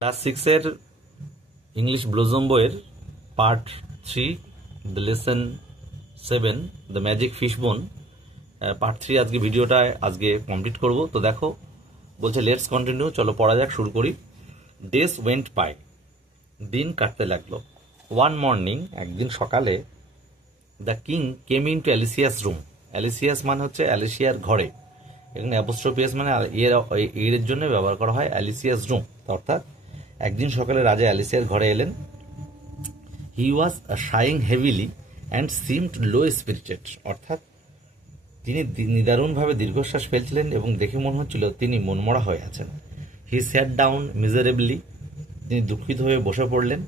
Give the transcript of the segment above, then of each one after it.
Class সিক্সের English blossom বইয়ের part 3 the lesson 7 the magic fish বোন পার্ট 3 আজকে ভিডিওটা আজকে কমপ্লিট করব। তো দেখো বলছে লেটস কন্টিনিউ, চলো পড়া যাক, শুরু করি। ডেজ ওয়েন্ট বাই, দিন কাটতে লাগলো। ওয়ান মর্নিং, একদিন সকালে, the king came into Alicia's room. Alicia's মানে হচ্ছে অ্যালিসিয়ার ঘরে, এখানে অ্যাপোস্ট্রোপিয়াস মানে এর জন্য ব্যবহার করা হয় অ্যালিসিয়াস রুম, অর্থাৎ একদিন সকালে রাজা অ্যালিসিয়ার ঘরে এলেন। He was sighing heavily and seemed low spirited, অর্থাৎ তিনি নিদারুণভাবে দীর্ঘশ্বাস ফেলছিলেন এবং দেখে মনে হচ্ছিল তিনি মনমরা হয়ে আছেন। হি স্যাট ডাউন মিজারেবলি, তিনি দুঃখিত হয়ে বসে পড়লেন।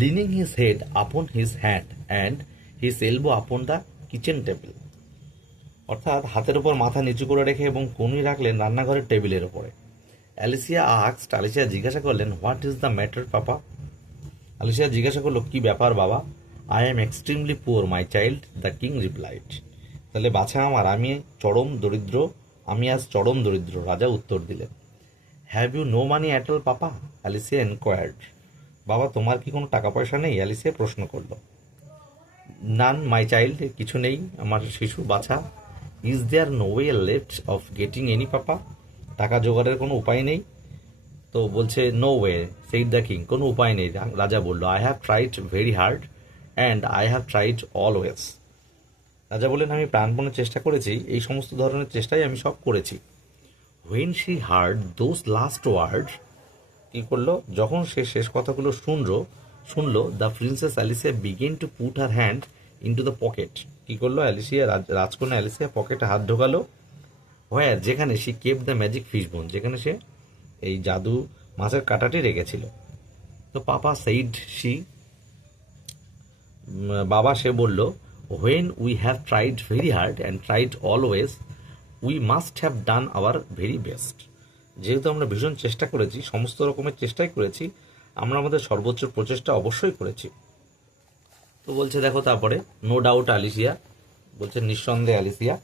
Lining his head upon his hand and his elbow upon the kitchen table, অর্থাৎ হাতের উপর মাথা নিচু করে রেখে এবং কনুই রাখলেন রান্নাঘরের টেবিলের ওপরে। আলিসিয়া জিজ্ঞাসা করলেন, হোয়াট ইজ দ্য ম্যাটার পাপা? আলিসিয়া জিজ্ঞাসা করলো, কি ব্যাপার বাবা? I am extremely poor my child, the king replied. তাহলে বাছা আমার, আমি আজ চরম দরিদ্র, রাজা উত্তর দিলেন। Have you no money at all papa? Alicia enquired. বাবা, তোমার কি কোনো টাকা পয়সা নেই? অ্যালিসিয়া প্রশ্ন করলো। নান মাই চাইল্ড, কিছু নেই আমার শিশু বাছা। Is there no way left of getting any papa? টাকা জোগাড়ের কোনো উপায় নেই? তো বলছে no way said the king, কোনো উপায় নেই। রাজা বলল, I have tried very hard and I have tried always. রাজা বললেন, আমি প্রাণপণে চেষ্টা করেছি, এই সমস্ত ধরনের চেষ্টাই আমি সব করেছি। When she heard those last word, কি করলো? যখন সে শেষ কথাগুলো শুনলো, the princess Alicia begin to put her hand into the pocket. কি করলো? রাজকন্যা অ্যালিসিয়া পকেটে হাত ঢোকালো। হোয়ার, যেখানে সে kept the magic fish bone, যেখানে সে এই জাদু মাছের কাঁটাটি রেখেছিল। তো পাপা সেইড শি, বাবা সে বলল, when we have tried very hard and tried always we must have done our very best. যেহেতু আমরা ভীষণ চেষ্টা করেছি, সমস্ত রকমের চেষ্টাই করেছি, আমরা আমাদের সর্বোচ্চ প্রচেষ্টা অবশ্যই করেছি। তো বলছে দেখো তারপরে, নো ডাউট অ্যালিসিয়া, বলছে নিঃসন্দেহে Alicia,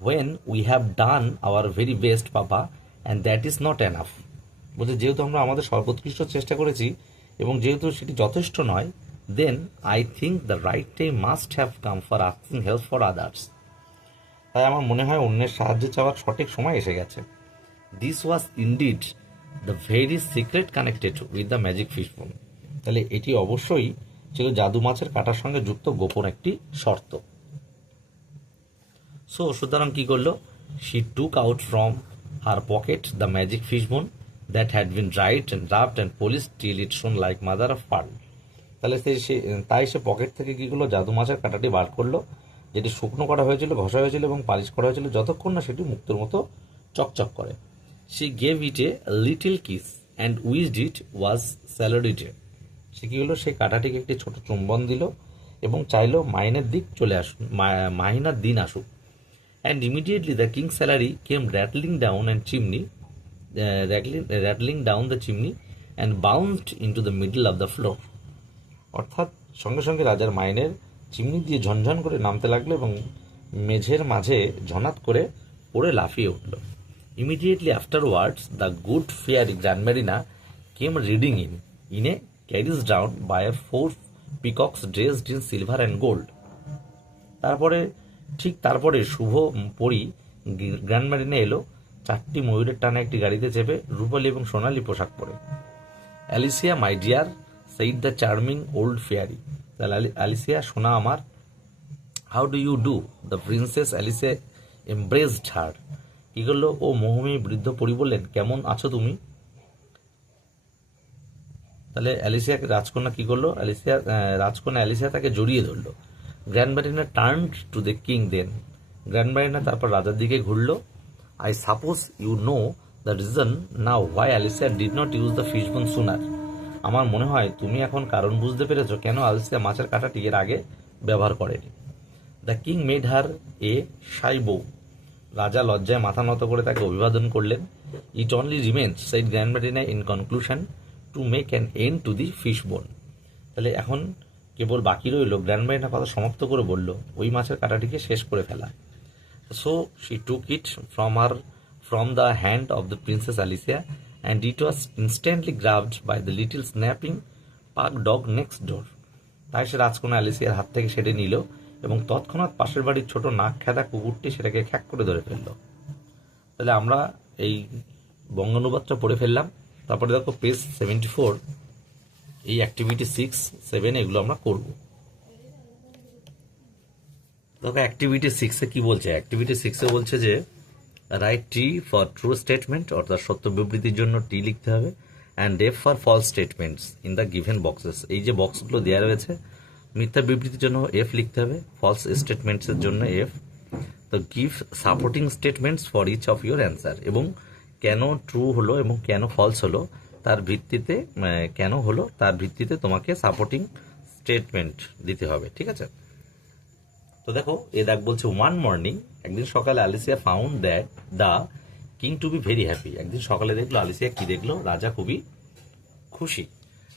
when we have done our very best papa and that is not enough. বলছে যেহেতু আমরা আমাদের সর্বোৎকৃষ্ট চেষ্টা করেছি এবং যেহেতু সেটি যথেষ্ট নয়, then I think the right time must have come for asking help for others. তাই আমার মনে হয় অন্যের সাহায্য চাওয়ার সঠিক সময় এসে গেছে। This was indeed the very secret connected with the magic fish bone. তাহলে এটি অবশ্যই ছিল জাদু মাছের কাঁটার সঙ্গে যুক্ত গোপন একটি শর্ত। সুতরাং কি করলো? She took out from her pocket the magic fish bone that had been dried and rubbed and polish till it shone like mother of pearl. তাহলে সে পকেট থেকে কি করলো? জাদু মাছের কাঁটাটি বার করলো, যেটি শুকনো করা হয়েছিল, ঘষা হয়েছিল এবং পালিশ করা হয়েছিল, যতক্ষণ না সেটি মুক্তোর মতো চকচক করে। She gave it a little kiss and wished it was salary day. সে কি হলো? সেই কাঁটাটিকে একটি ছোট চুম্বন দিল এবং চাইলো মাহিনার দিন আসুক। And immediately the king's salary came rattling down the chimney and bounced into the middle of the floor. অর্থাৎ সঙ্গে সঙ্গে রাজার মাইনের চিমনি দিয়ে ঝনঝন করে নামতে লাগলো এবং মেঝের মাঝে ঝনাত করে পড়ে লাফিয়ে উঠল। Immediately afterwards the good fairy Grandmarina came riding in a carriage down by a 4 peacocks dressed in silver and gold. তারপরে শুভ পরি গ্র্যান্ডমেরিনে এলো, 4টি ময়ূরের টানা একটি গাড়িতে চেপে, রূপালী এবং সোনালী পোশাক পরে। Alicia my dear said the charming old fairy. তাহলে অ্যালিসিয়া সোনা আমার, how do you do? The princess Alicia embraced her. কি করলো? ও মোহময়ী বৃদ্ধ পরি বললেন, কেমন আছো তুমি? তাহলে রাজকন্যা কি করলো? রাজকন্যা অ্যালিসিয়া তাকে জড়িয়ে ধরলো। Grandmarina turned to the king then. Grandmarina তারপর রাজার দিকে ঘুরলো। I suppose you know the reason now why Alicia did not use the fish bone sooner. আমার মনে হয় তুমি এখন কারণ বুঝতে পেরেছো কেন অ্যালিসিয়া মাছের কাঁটাটি এর আগে ব্যবহার করেনি। The king made her a shy bow. রাজা লজ্জায় মাথা নত করে তাকে অভিবাদন করলেন। It only remains said Grandmarina in conclusion to make an end to the fish bone. তাহলে এখন কেবল বাকি রইল, গ্র্যান্ডমেরিনা কথা সমাপ্ত করে বলল, ওই মাছের কাঁটাটিকে শেষ করে ফেলা। So she took it from the hand of the princess Alicia and it was instantly grabbed by the little snapping pug dog next door. তাই সে রাজকন্যা অ্যালিসিয়ার হাত থেকে সেটা নিল এবং তৎক্ষণাৎ পাশের বাড়ির ছোট নাক খেদা কুকুরটি সেটাকে খ্যাক করে ধরে ফেলল। তাহলে আমরা এই বঙ্গানুবাদটা পড়ে ফেললাম। তারপরে দেখো পেজ 74, এই অ্যাক্টিভিটি 6, 7 এগুলো আমরা করব। দেখো অ্যাক্টিভিটি 6-এ কি বলছে? অ্যাক্টিভিটি 6-এ বলছে যে write T for true statement, অর্থাৎ সত্য বিবৃতির জন্য টি লিখতে হবে, and F for false statements in the given boxes. এই যে বক্সগুলো দেওয়া রয়েছে, মিথ্যা বিবৃতির জন্য এফ লিখতে হবে, ফলস স্টেটমেন্টসের জন্য এফ। তো give supporting statements for each of your answer, এবং কেন ট্রু হলো এবং কেন ফলস হলো তার ভিত্তিতে, কেন হলো তার ভিত্তিতে তোমাকে সাপোর্টিং স্টেটমেন্ট দিতে হবে। ঠিক আছে? তো দেখো এ দেখ বলছে, ওয়ান মর্নিং, একদিন সকালে Alicia found that the king to be very happy. একদিন সকালে দেখলো অ্যালিসিয়া কি দেখলো? রাজা খুবই খুশি।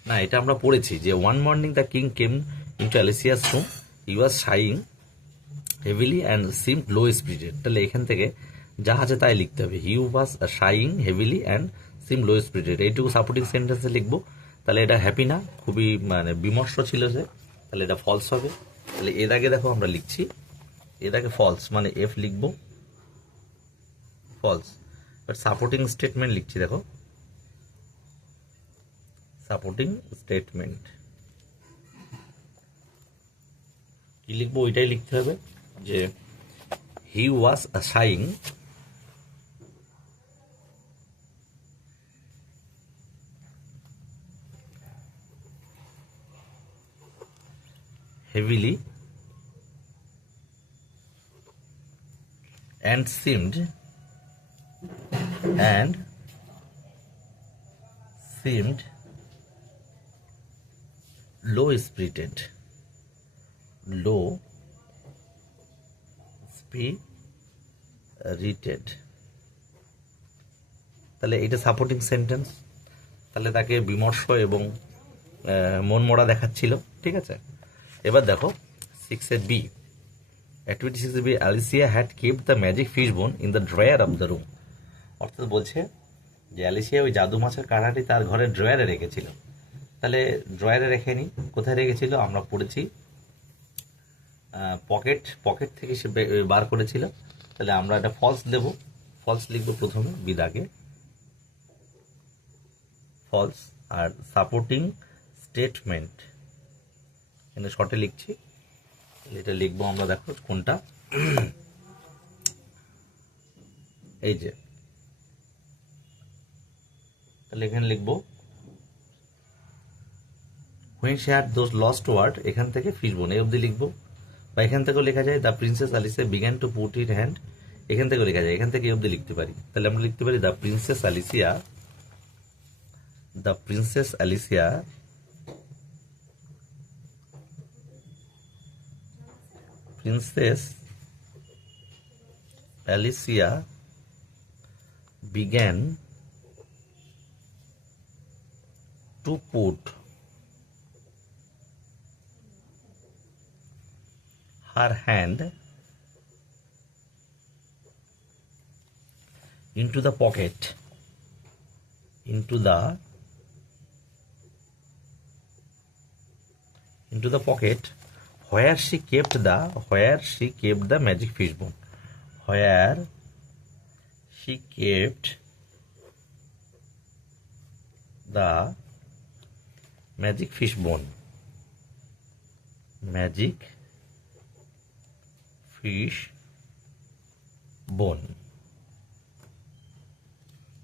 না, এটা আমরা পড়েছি যে one morning the king came into Alicia's room, he was sighing heavily and seemed low spirited. তাহলে এখান থেকে যা আছে তাই লিখতে হবে, he was sighing heavily and seem low spirited. এইটুকু সাপোর্টিং সেন্টেন্সে লিখবো। তাহলে এটা হ্যাপি না, খুবই বিমর্ষ ছিল সে, তাহলে এটা ফলস হবে। তাহলে এর আগে দেখো আমরা লিখছি, এর আগে ফলস মানে এফ লিখবো, ফলস। বাট সাপোর্টিং স্টেটমেন্ট লিখছি, দেখো সাপোর্টিং স্টেটমেন্ট কি লিখবো? ওইটাই লিখতে হবে যে হি was শাইং heavily and seemed low spirited, তাহলে এটা সাপোর্টিং সেন্টেন্স। তাহলে তাকে বিমর্ষ এবং মন মরা দেখাচ্ছিল। ঠিক আছে? এবার দেখো 6-এর বি, অ্যাক্টিভিটি 6-এর B, Alicia had kept the magic fish bone in the drawer of the room. অর্থাৎ বলছে যে অ্যালিসিয়া ওই জাদু মাছের কাঁটাটি তার ঘরের ড্রয়ারে রেখেছিল। তাহলে ড্রয়ারে রেখেনি, কোথায় রেখেছিল? আমরা পড়েছি পকেট থেকে সে বার করেছিল। তাহলে আমরা এটা ফলস দেব, ফলস লিখবো প্রথমে বিদাগে, ফলস। আর সাপোর্টিং স্টেটমেন্ট এখানে শর্টে লিখছি, এটা লিখবো আমরা, দেখো কোনটা, এই যে, তাহলে এখানে লিখবো when she had those lost word, এখান থেকে ফিশবোন এই অবধি লিখবো। বা এখান থেকেও লেখা যায় the princess Alicia began to put it hand, এখান থেকেও লেখা যায়, এখান থেকে এই অবধি লিখতে পারি। তাহলে আমরা লিখতে পারি the princess Alicia began to put her hand into the pocket, where she kept the magic fish bone, where she kept the magic fish bone,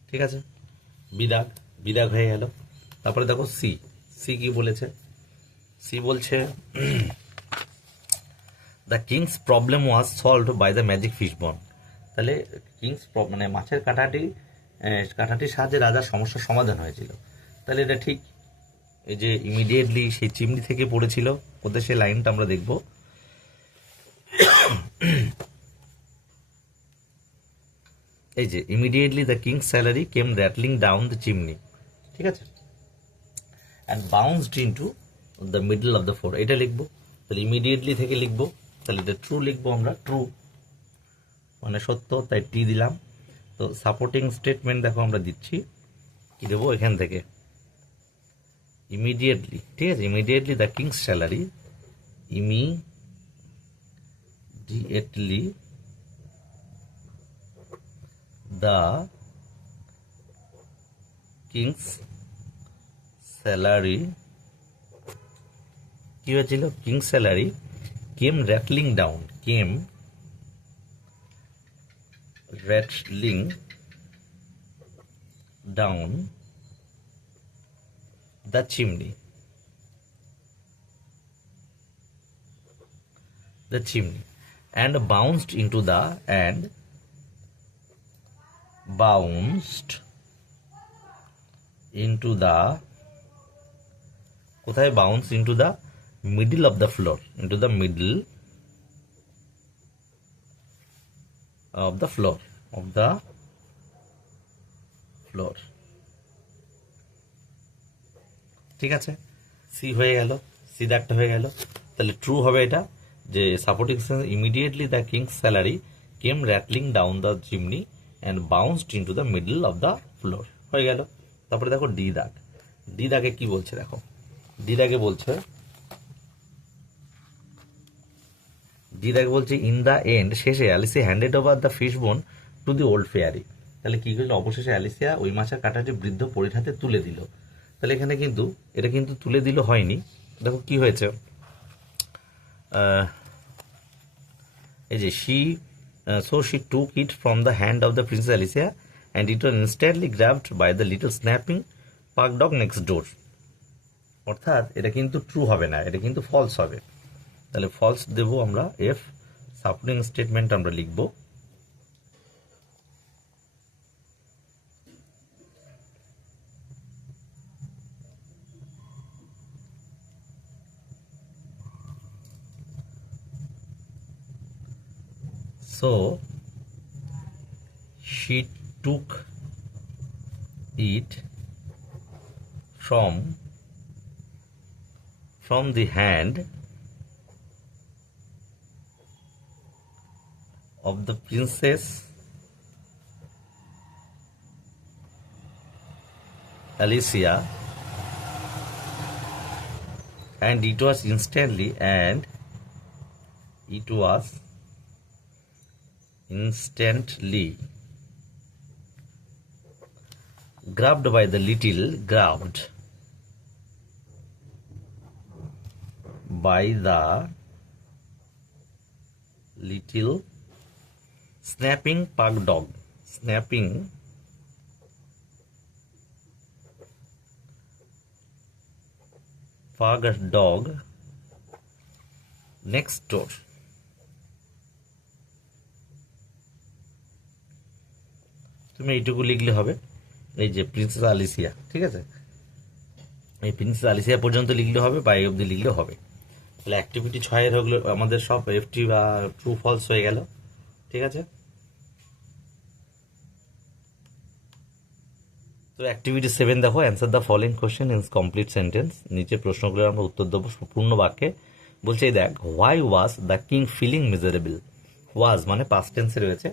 ঠিক আছে? বিদাগ হয়ে গেল। তারপরে দেখো সি কি বলেছে? সি বলছে the king's problem was solved by the magic fish bone. তাহলে কিংস মানে মাছের কাঁটাটির সাহায্যে রাজার সমস্যার সমাধান হয়েছিল। তাহলে এটা ঠিক। এই যে ইমিডিয়েটলি সেই চিমনি থেকে পড়েছিল, ওদের সেই লাইনটা আমরা দেখব। এই যে immediately the king's salary came rattling down the chimney, ঠিক আছে, and bounced into the middle of the floor, এটা লিখবো। তাহলে ইমিডিয়েটলি থেকে লিখবো, তাহলে এটা ট্রু লিখবো আমরা, ট্রু মানে সত্য, তাই টি দিলাম। তো সাপোর্টিং স্টেটমেন্ট দেখো আমরা দিচ্ছি কি দেবো এখান থেকে, ইমিডিয়েটলি, ঠিক আছে, immediately the king's salary, immediately the king's salary, কি হয়েছিল, king's salary came rattling down, came rattling down the chimney, and bounced into the, কোথায়, bounce into the middle of the floor, into the middle of the floor, ঠিক আছে, C হয়ে গেল, C দাগটা হয়ে গেল। তাহলে ট্রু হবে এটা, যে supporting immediately the king's salary came rattling down the chimney and bounced into the middle of the floor, হয়ে গেল। তারপরে দেখো ডি দাগ, ডি দাগে কি বলছে দেখো, ডি দাগে বলছে, ইন দ্য এন্ড, শেষে Alicia handed over the fish বোন টু দি ওল্ড ফেয়ারি। তাহলে কি করলো, অবশেষে অ্যালিসিয়া ওই মাছের কাঁটাটি বৃদ্ধ পরীর হাতে তুলে দিল। তাহলে এখানে কিন্তু এটা কিন্তু তুলে দিল হয়নি, দেখো কি হয়েছে, এই যে so she took it from the hand of the Princess Alicia and it was instantly grabbed by the little snapping pug dog next door. অর্থাৎ এটা কিন্তু ট্রু হবে না, এটা কিন্তু ফলস হবে। তাহলে ফলস দেবো আমরা এফ, সাপোর্টিং স্টেটমেন্ট আমরা লিখব so she took it from the hand of the Princess Alicia and it was instantly grabbed by the little snapping pug dog next door. তুমি এইটুকু লিখলে হবে, এই যে প্রিন্সেস আলিসিয়া, ঠিক আছে, এই প্রিন্সেস আলিসিয়া পর্যন্ত লিখলে হবে বা এই অবধি লিখলে হবে। তাহলে অ্যাক্টিভিটি 6 এর হলো আমাদের সব এফটি বা ট্রু ফলস হয়ে গেল, ঠিক আছে। তো অ্যাক্টিভিটি 7 দেখো, answer the following question in complete sentence. নিচে প্রশ্নগুলোর আমরা উত্তর দেবো পূর্ণ বাক্যে। বলছে এই দেখ, why was the king feeling miserable, was মানে পাস্ট টেন্সে রয়েছে,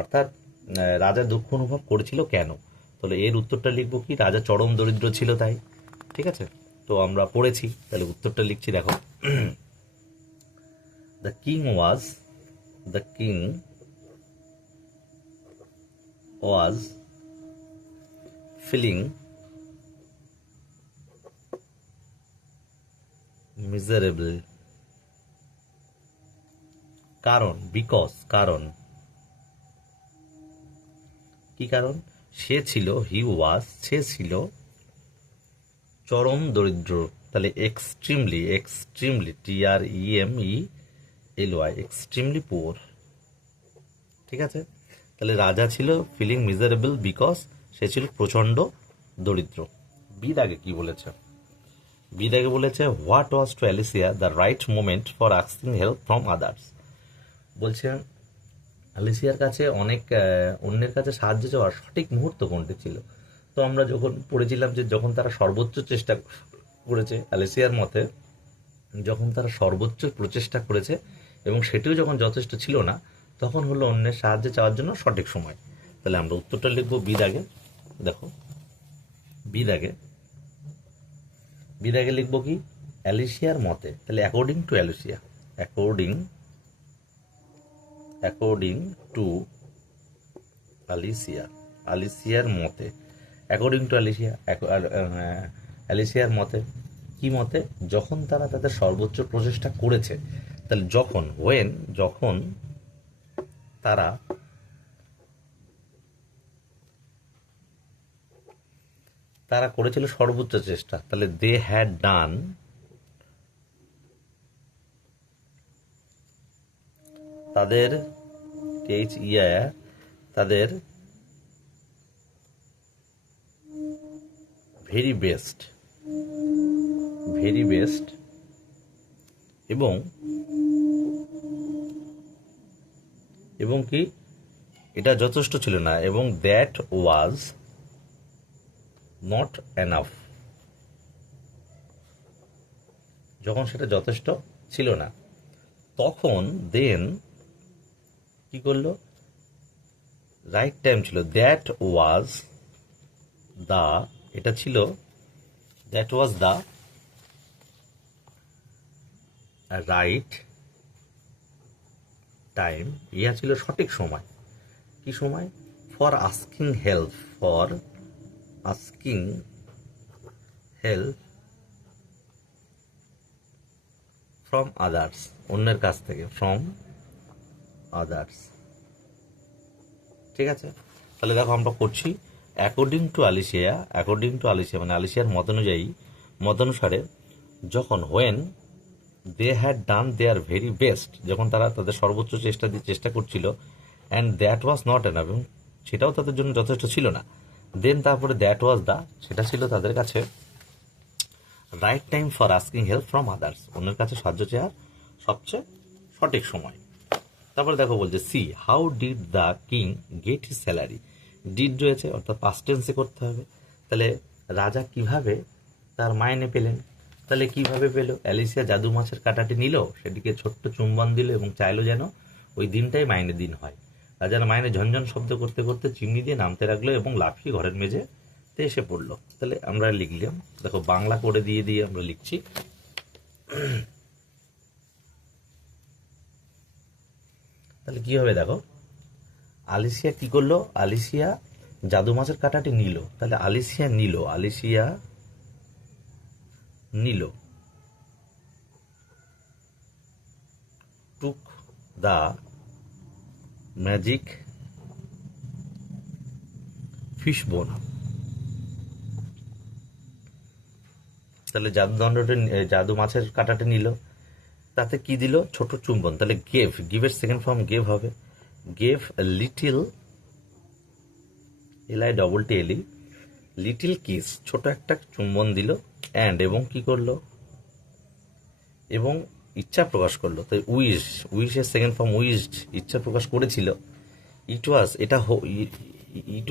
অর্থাৎ রাজা দুঃখ অনুভব করেছিল কেন। তাহলে এর উত্তরটা লিখবো কি, রাজা চরম দরিদ্র ছিল তাই, ঠিক আছে। তো আমরা পড়েছি, তাহলে উত্তরটা লিখছি দেখো, the king was feeling miserable, কারণ কি কারণ, সে ছিল চরম দরিদ্র। তাহলে এক্সট্রিমলি TREMELY এক্সট্রিমলি পুয়ার, ঠিক আছে। তাহলে রাজা ছিল ফিলিং মিজারেবল বিকজ সে ছিল প্রচণ্ড দরিদ্র। বি দাগে কি বলেছে, বি দাগে বলেছে, what was to Alicia the right moment for asking help from others. বলছে অ্যালিসিয়ার কাছে অন্যের কাছে সাহায্য চাওয়ার সঠিক মুহূর্ত কোনটি ছিল। তো আমরা যখন পড়েছিলাম যে যখন তারা সর্বোচ্চ চেষ্টা করেছে, অ্যালিসিয়ার মতে যখন তারা সর্বোচ্চ প্রচেষ্টা করেছে এবং সেটিও যখন যথেষ্ট ছিল না, তখন হলো অন্যের সাহায্য চাওয়ার জন্য সঠিক সময়। তাহলে আমরা উত্তরটা লিখবো বি দাগে। দেখো বি দাগে লিখবো কি, অ্যালিসিয়ার মতে। তাহলে according to Alicia, according to আলিসিয়ার মতে, অ্যাকর্ডিং টু অ্যালিসিয়ার মতে। কি মতে? যখন তারা তাদের সর্বোচ্চ প্রচেষ্টা করেছে। তাহলে যখন তারা করেছিল সর্বোচ্চ চেষ্টা, তাহলে দে হ্যাড ডান তাদের তাদের ভেরি বেস্ট এবং কি এটা যথেষ্ট ছিল না, এবং দ্যাট ওয়াজ নট এনাফ, যখন সেটা যথেষ্ট ছিল না তখন দেন কি করলো, রাইট টাইম ছিল। That was the right time, ইহা ছিল সঠিক সময়। কি সময়? For asking help from others, অন্যের কাছ থেকে, ফ্রম আদার্স। ঠিক আছে, তাহলে দেখো আমরা করছি অ্যাকর্ডিং টু আলিসিয়া মানে আলিসিয়ার মতানুসারে যখন when they had done their very best, যখন তারা তাদের সর্বোচ্চ চেষ্টা করছিল, and that was not enough, এবং সেটাও তাদের জন্য যথেষ্ট ছিল না। দেন তারপরে দ্যাট ওয়াজ সেটা ছিল তাদের কাছে right time for asking help from others, অন্যের কাছে সাহায্য চাওয়ার সবচেয়ে সঠিক সময়। তারপরে দেখো বলছে, C how did the king get his salary. Did রয়েছে, অর্থাৎ পাস্ট টেন্সে করতে হবে। তাহলে রাজা কিভাবে তার মাইনে পেলেন? তাহলে কিভাবে পেল? অ্যালিসিয়া জাদু মাছের কাঁটাটি নিল, সেটিকে ছোট্ট চুম্বন দিল এবং চাইলো যেন ওই দিনটাই মাইনে দিন হয়। রাজার মাইনে ঝনঝন শব্দ করতে করতে চিমনি দিয়ে নামতে লাগলো এবং লাফিয়ে ঘরের মেঝেতে এসে পড়লো। তাহলে আমরা লিখলাম, দেখো বাংলা করে দিয়ে আমরা লিখছি। তাহলে কি হবে দেখো, আলিসিয়া কি করলো? আলিসিয়া জাদু মাছের কাঁটাটি নিল। তাহলে আলিসিয়া নিল took the magic fish bone. তাহলে জাদু মাছের কাঁটাটি নিল, তাতে কি দিল? ছোট চুম্বন। তাহলে গিভের সেকেন্ড ফর্ম গেভ হবে। গেভ লিটিল লিটিল কিস, ছোট একটা চুম্বন দিল। অ্যান্ড এবং কি করলো? এবং ইচ্ছা প্রকাশ করলো। তাই উইশের সেকেন্ড ফর্ম উইশড, ইচ্ছা প্রকাশ করেছিল। ইট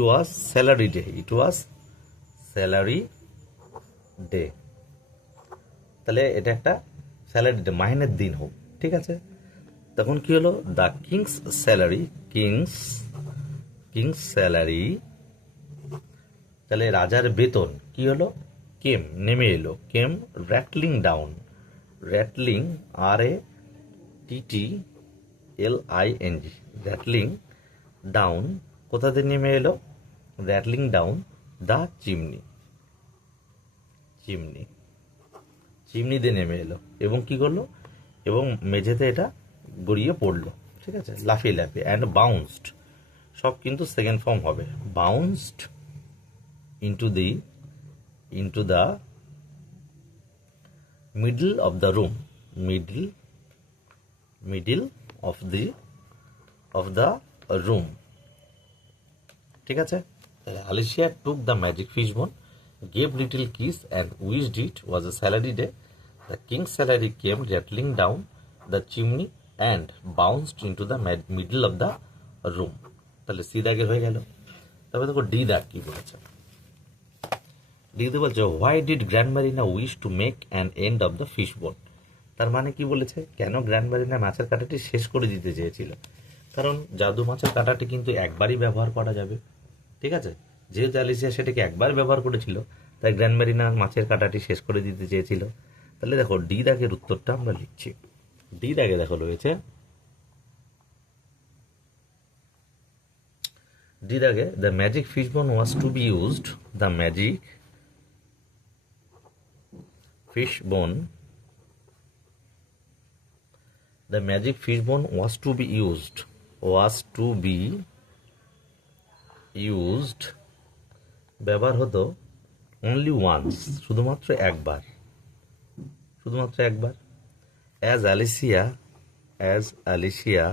ওয়াজ স্যালারি ডে। তাহলে এটা একটা স্যালারি ডে, মাইনের দিন হোক। ঠিক আছে, তখন কি হলো? দ্য কিংস স্যালারি, তাহলে রাজার বেতন কি হলো? নেমে এলো। Rattling down, RATTLING, rattling down, কোথাতে নেমে এলো? র্যাটলিং ডাউন দ্য চিমনি দিয়ে নেমে এলো। এবং কি করলো? এবং মেঝেতে এটা গড়িয়ে পড়লো। ঠিক আছে, লাফিয়ে অ্যান্ড বাউন্সড, সব কিন্তু সেকেন্ড ফর্ম হবে। বাউন্সড into the middle of the room, middle of the room। ঠিক আছে, Alicia took the magic fish bone, gave little kiss and wished it was a salary day. The king's salary came rattling down the chimney and bounced into the middle of the room। তাহলে C দাগের হয়ে গেল। তারপরে দেখো D দাগ কি বলেছে। ডিতে বলছে, why did Grandmarina wish to make an end of the fish bone. তার মানে কি বলেছে? কেন গ্র্যান্ডমারিনা মাছের কাঁটাটি শেষ করে দিতে চেয়েছিল? কারণ জাদু মাছের কাঁটাটি কিন্তু একবারই ব্যবহার করা যাবে। ঠিক আছে, যেহেতু অ্যালিসিয়া সেটাকে একবার ব্যবহার করেছিল, তাই গ্র্যান্ড মেরিনা মাছের কাঁটাটি শেষ করে দিতে চেয়েছিল। তাহলে দেখো ডি দাগের উত্তরটা আমরা লিখছি। ডি দাগে দেখো রয়েছে, ডি দাগে the magic fish bone was to be used, the magic fish bone, the magic fish bone was to be used, ব্যবহার হতো only once, শুধুমাত্র একবার, as Alicia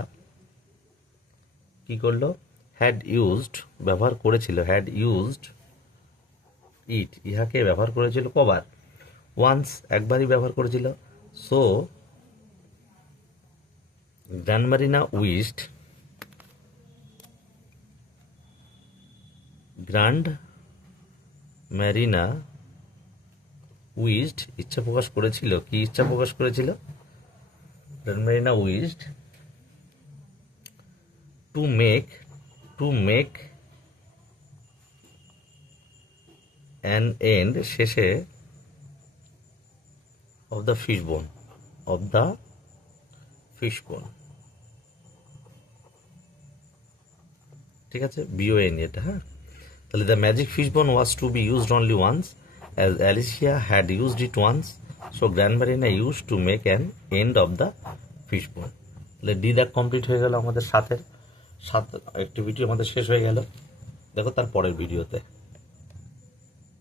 কি করলো, had used ব্যবহার করেছিল, had used it ইহাকে ব্যবহার করেছিল কবার, ওয়ান্স একবারই ব্যবহার করেছিল। সো গ্র্যান্ড মেরিনা উইজড ইচ্ছা প্রকাশ করেছিল, কি ইচ্ছা প্রকাশ করেছিল, grand Marina উইজড two make an and শেষে of the fish bone, ঠিক আছে, BON এটা, হ্যাঁ। তাহলে the magic fish bone was to be used only once, as Alicia had used it once, so Grandmarina use to make an end of the fish bone. তাহলে D that complete হয়ে গেল, আমাদের সাত activity আমাদের শেষ হয়ে গেল। দেখো তার পরের ভিডিওতে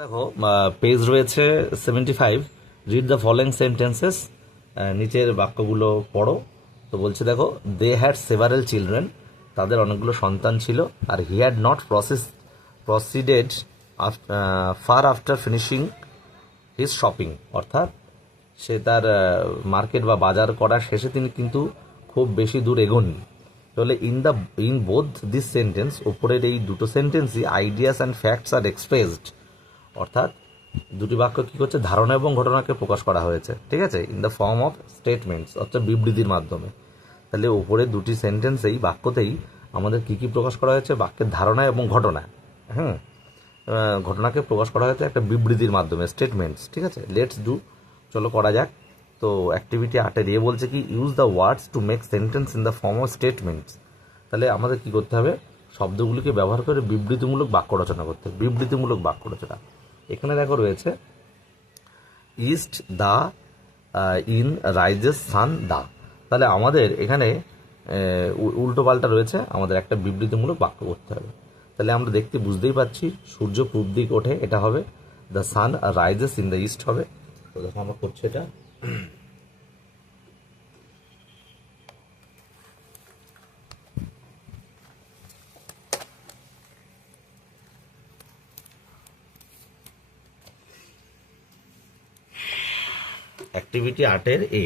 দেখো পেজ রয়েছে 75, রিড দ্য ফলোইং সেন্টেন্সেস, নিচের বাক্যগুলো পড়ো। তো বলছে দেখো, দে হ্যাড সেভারেল চিলড্রেন, তাদের অনেকগুলো সন্তান ছিল, আর he had not proceeded far after finishing his shopping, অর্থাৎ সে তার মার্কেট বা বাজার করার শেষে তিনি কিন্তু খুব বেশি দূর এগোননি। তাহলে ইন বোথ দিস সেন্টেন্স, উপরের এই দুটো সেন্টেন্সই ideas and facts are expressed, অর্থাৎ দুটি বাক্য কি করছে, ধারণা এবং ঘটনাকে প্রকাশ করা হয়েছে, ঠিক আছে, in the form of statements, অর্থাৎ বিবৃতির মাধ্যমে। তাহলে উপরে দুটি সেন্টেন্সেই বাক্যতেই আমাদের কি প্রকাশ করা হয়েছে, বাক্যের ধারণা এবং ঘটনা, ঘটনাকে প্রকাশ করা হয়েছে একটা বিবৃতির মাধ্যমে, স্টেটমেন্টস, ঠিক আছে। লেটস ডু, চলো করা যাক। তো অ্যাক্টিভিটি 8 দিয়ে বলছে কি, use the words to make sentence in the form of statements. তাহলে আমাদের কি করতে হবে, শব্দগুলিকে ব্যবহার করে বিবৃতিমূলক বাক্য রচনা করতে হবে, বিবৃতিমূলক বাক্য রচনা। এখানে দেখো রয়েছে ইস্ট দা, ইন রাইজেস সান দা, তাহলে আমাদের এখানে উল্টো পাল্টা রয়েছে, আমাদের একটা বিবৃতিমূলক বাক্য করতে হবে। তাহলে আমরা দেখতে বুঝতেই পারছি, সূর্য পূর্ব দিক ওঠে, এটা হবে the sun rises in the east হবে। তো দেখো আমরা করছি এটা, অ্যাক্টিভিটি 8 এ,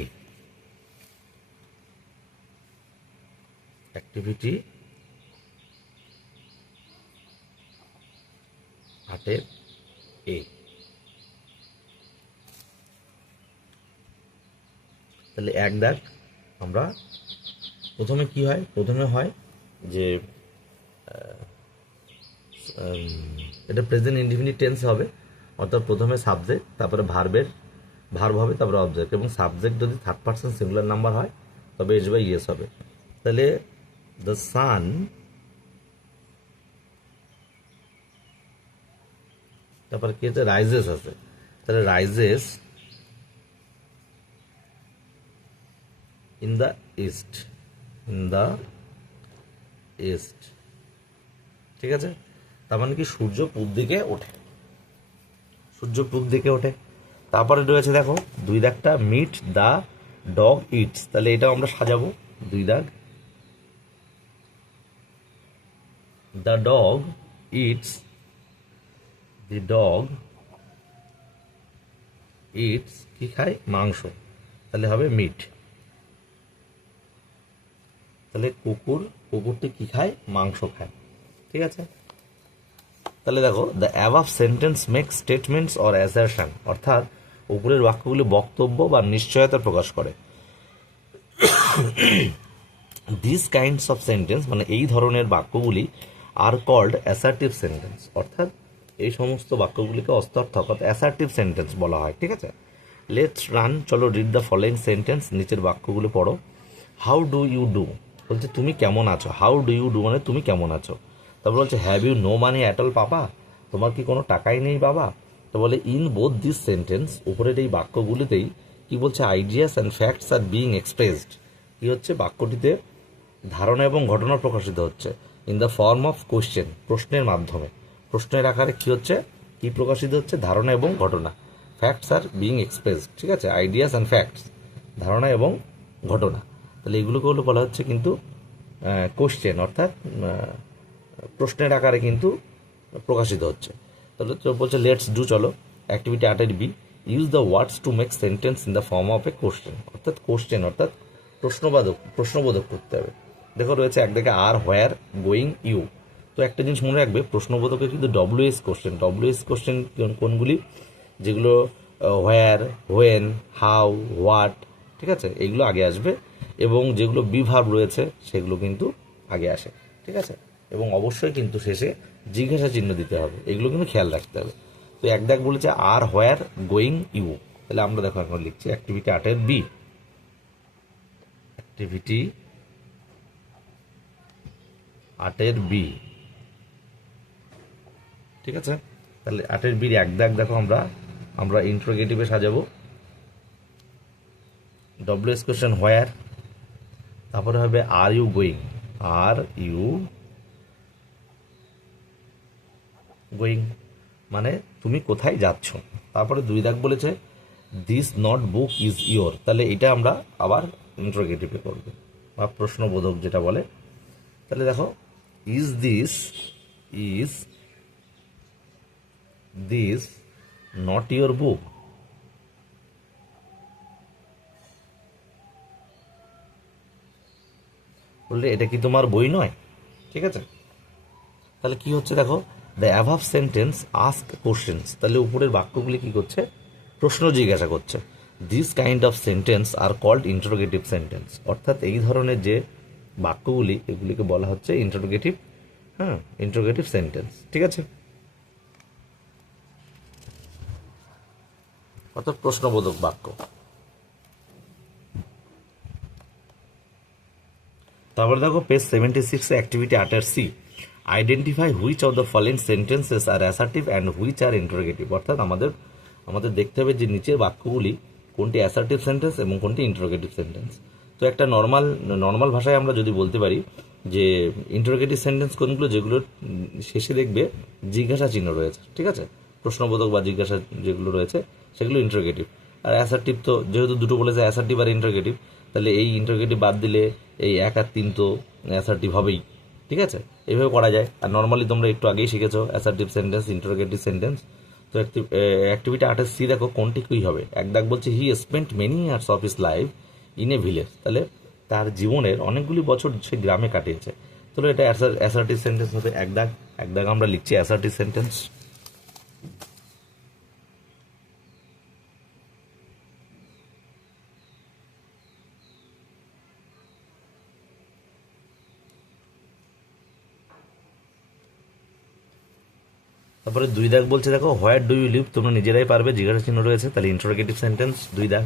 অ্যাক্টিভিটি 8 এ, তাহলে এক দাগ আমরা প্রথমে কি হয়, প্রথমে হয় যে এটা প্রেজেন্ট ইনডিফিনিট টেন্স হবে, অর্থাৎ প্রথমে সাবজেক্ট, তারপরে ভার্ব হবে, তারপরে অবজেক্ট, এবং সাবজেক্ট যদি থার্ড পারসন সিঙ্গুলার নাম্বার হয় তবে এস বাই ইয়েস হবে। তাহলে দ্য সান তারপরে কি আছে, রাইজেস আছে, তাহলে রাইজেস ইন দ্য ইস্ট, ঠিক আছে। তার মানে কি, সূর্য পূব দিকে ওঠে, তারপরে রয়েছে দেখো 2 দাগটা, মিট দ্য ডগ ইটস, তাহলে এটাও আমরা সাজাবো 2 দাগ, দ্য ডগ ইটস, কি খায়, মাংস, তাহলে হবে মিট। তাহলে কুকুরটি কি খায়, মাংস খায়, ঠিক আছে। তাহলে দেখো, the above sentence make statements or assertion, অর্থাৎ উপরের বাক্যগুলি বক্তব্য বা নিশ্চয়তা প্রকাশ করে। দিস কাইন্ডস অফ সেন্টেন্স, মানে এই ধরনের বাক্যগুলি আর কল্ড অ্যাসার্টিভ সেন্টেন্স, অর্থাৎ এই সমস্ত বাক্যগুলিকে অস্তার্থক অর্থাৎ অ্যাসার্টিভ সেন্টেন্স বলা হয়। ঠিক আছে, লেটস রান, চলো রিড দ্য ফলোয়িং সেন্টেন্স, নিচের বাক্যগুলো পড়ো। হাউ ডু ইউ ডু বলছে তুমি কেমন আছো, হাউ ডু ইউ ডু মানে তুমি কেমন আছো। তারপর বলছে have you no money at all papa, তোমার কি কোনো টাকাই নেই বাবা। তো বলে ইন বোথ দিস সেন্টেন্স, উপরের এই বাক্যগুলিতেই কি বলছে, ideas and facts are being expressed. কি হচ্ছে, বাক্যটিতে ধারণা এবং ঘটনা প্রকাশিত হচ্ছে in the form of question, প্রশ্নের মাধ্যমে, প্রশ্নের আকারে কি হচ্ছে, কি প্রকাশিত হচ্ছে, ধারণা এবং ঘটনা। ফ্যাক্টস আর বিইং এক্সপ্রেসড, ঠিক আছে, আইডিয়াস অ্যান্ড ফ্যাক্টস, ধারণা এবং ঘটনা। তাহলে এগুলোকে হলো বলা হচ্ছে কিন্তু কোশ্চেন, অর্থাৎ প্রশ্নের আকারে কিন্তু প্রকাশিত হচ্ছে। তাহলে তো বলছে লেটস ডু, চলো activity 8 B, use the words to make sentence in the form of a question, অর্থাৎ কোশ্চেন অর্থাৎ প্রশ্নবোধক করতে হবে। দেখো রয়েছে একদিকে আর, হোয়ার, গোয়িং, ইউ। তো একটা জিনিস মনে রাখবে, প্রশ্নবোধকের কিন্তু ডব্লিউএস কোশ্চেন কোনগুলি, যেগুলো হোয়ার, হোয়েন, হাউ, হোয়াট, ঠিক আছে, এগুলো আগে আসবে, এবং যেগুলো বি ভার্ব রয়েছে সেগুলো কিন্তু আগে আসে। ঠিক আছে, এবং অবশ্যই কিন্তু শেষে জিজ্ঞাসা চিহ্ন দিতে হবে, এগুলো কিন্তু খেয়াল রাখতে হবে। তো এক দাগ বলেছে আর, হোয়ার, গোয়িং, ইউ। তাহলে আমরা দেখো এখন লিখছি অ্যাক্টিভিটি 8 বি, অ্যাক্টিভিটি 8 বি। ঠিক আছে, তাহলে 8 বির এক দাগ দেখো আমরা ইন্টারোগেটিভে সাজাবো। ডব্লিউএস কোশ্চেন হোয়ার, তারপরে হবে are you going, are you going মানে তুমি কোথায় যাচ্ছ। তারপরে 2 দাগ বলেছে this not book is your, তাহলে এটা আমরা আবার ইন্টারোগেটিভে করবো বা প্রশ্নবোধক যেটা বলে। তাহলে দেখো is this not your book, বললে এটা কি তোমার বই নয়। ঠিক আছে, তাহলে কি হচ্ছে দেখো, the above sentence ask questions, তাহলে উপরের বাক্যগুলি কি করছে, প্রশ্ন জিজ্ঞাসা করছে। This kind of sentence are called interrogative sentence, অর্থাৎ এই ধরনের যে বাক্যগুলি এগুলিকে বলা হচ্ছে ইন্টারোগেটিভ সেন্টেন্স। ঠিক আছে, অর্থাৎ প্রশ্নবোধক বাক্য। তারপরে দেখো page 76 activity 8 C, identify which of the following sentences are assertive and which are interrogative, অর্থাৎ আমাদের দেখতে হবে যে নিচের বাক্যগুলি কোনটি অ্যাসার্টিভ সেন্টেন্স এবং কোনটি ইন্টারোগেটিভ সেন্টেন্স। তো একটা নর্মাল ভাষায় আমরা যদি বলতে পারি যে ইন্টারোগেটিভ সেন্টেন্স কোনগুলো, যেগুলোর শেষে দেখবে জিজ্ঞাসা চিহ্ন রয়েছে। ঠিক আছে, প্রশ্নবোধক বা জিজ্ঞাসা যেগুলো রয়েছে সেগুলো ইন্টারোগেটিভ। আর অ্যাসার্টিভ তো যেহেতু দুটো বলেছে, অ্যাসার্টিভ আর ইন্টারোগেটিভ, তাহলে এই ইন্টারোগেটিভ বাদ দিলে এই 1 আর 3 তো অ্যাসার্টিভ হবেই। ঠিক আছে, এইভাবে করা যায়। আর নর্মালি তোমরা একটু আগেই শিখেছো অ্যাসার্টিভ সেন্টেন্স, ইন্টারোগেটিভ সেন্টেন্স। তো অ্যাক্টিভিটি 8 সি দেখো কোনটি কী হবে। এক দাগ বলছে he spent many years of his life in a village, তাহলে তার জীবনের অনেকগুলি বছর সে গ্রামে কাটিয়েছে। তাহলে এটা অ্যাসার্টিভ সেন্টেন্স হবে। এক দাগ আমরা লিখছি অ্যাসার্টিভ সেন্টেন্স। তারপরে 2 দাগ বলছে দেখো হোয়ার ডু ইউ লিভ, তোমরা নিজেরাই পারবে, জিজ্ঞাসা চিহ্ন রয়েছে, তাহলে ইন্টারোগেটিভ সেন্টেন্স 2 দাগ।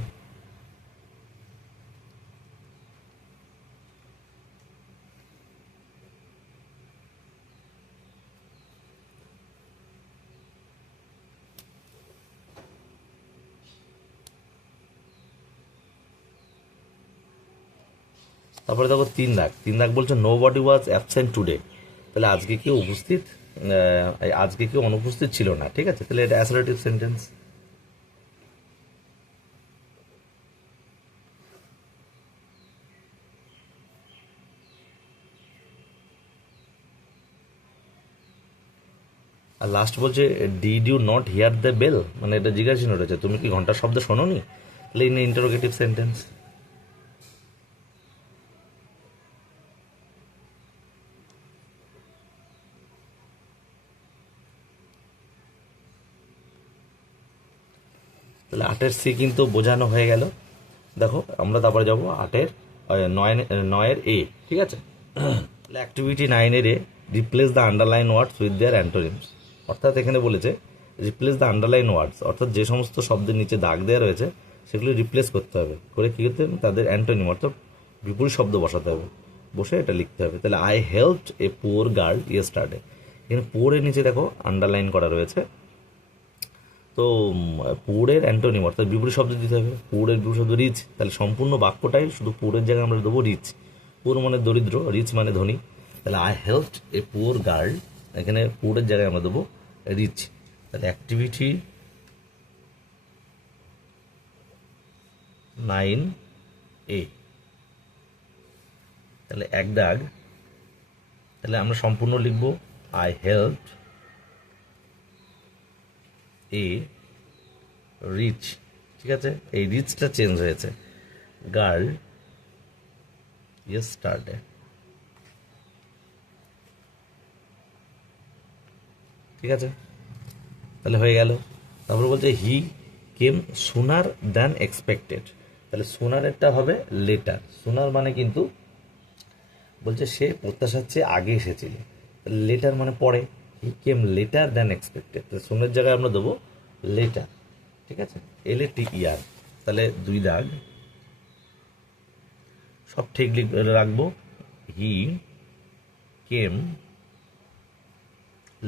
তারপরে দেখো 3 দাগ বলছে nobody was absent today, তাহলে আজকে কেউ অনুপস্থিত ছিল না। ঠিক আছে, তাহলে এটা অ্যাসার্টিভ সেন্টেন্স। আর লাস্ট বলছে did you not hear the bell, মানে এটা জিজ্ঞাসা চিহ্ন রয়েছে, তুমি কি ঘন্টার শব্দ শোনোনি, তাহলে ইন ইন্টারোগেটিভ সেন্টেন্স। তাহলে 8 সি কিন্তু বোঝানো হয়ে গেল। দেখো আমরা তারপরে যাবো 9 এ। ঠিক আছে, তাহলে activity 9 A replace the underline words with their antonyms. অর্থাৎ এখানে বলেছে রিপ্লেস দ্য আন্ডারলাইন ওয়ার্ডস, অর্থাৎ যে সমস্ত শব্দের নিচে দাগ দেওয়া রয়েছে সেগুলি রিপ্লেস করতে হবে, করে কী করতে হবে, তাদের অ্যান্টোনিম অর্থাৎ বিপরীত শব্দ বসাতে হবে, বসে এটা লিখতে হবে। তাহলে I helped a poor girl yesterday, এখানে পুয়ারের নিচে দেখো আন্ডারলাইন করা রয়েছে। তো পুয়ারের অ্যান্টোনিম অর্থাৎ বিপরীত শব্দ দিতে হবে। পুয়ারের বিপরীত শব্দ রিচ, তাহলে সম্পূর্ণ বাক্যটাই শুধু পুয়ারের জায়গায় আমরা দেবো রিচ। পুয়ার মানে দরিদ্র, রিচ মানে ধনী। তাহলে I helped a poor girl, এখানে পুয়ারের জায়গায় আমরা দেবো রিচ। তাহলে অ্যাক্টিভিটি 9A, তাহলে এক দাগ, তাহলে আমরা সম্পূর্ণ লিখব আই হেল্পড এ রিচ, ঠিক আছে, এই রিচটা চেঞ্জ হয়েছে, গার্ল ইয়েস্টারডে, ঠিক আছে, তাহলে হয়ে গেল। তারপর বলছে হি কেম সুনার দ্যান এক্সপেক্টেড, তাহলে সুনারেরটা হবে লেটার, সুনার মানে কিন্তু বলছে সে প্রত্যাশার চেয়ে আগে এসেছিল, তাহলে লেটার মানে পরে, হি কেম লেটার দ্যান এক্সপেক্টেড, তাহলে সুনের জায়গায় আমরা দেবো লেটার, ঠিক আছে, LATER, তাহলে দুই দাগ, সব ঠিক রাখবো। হি কেম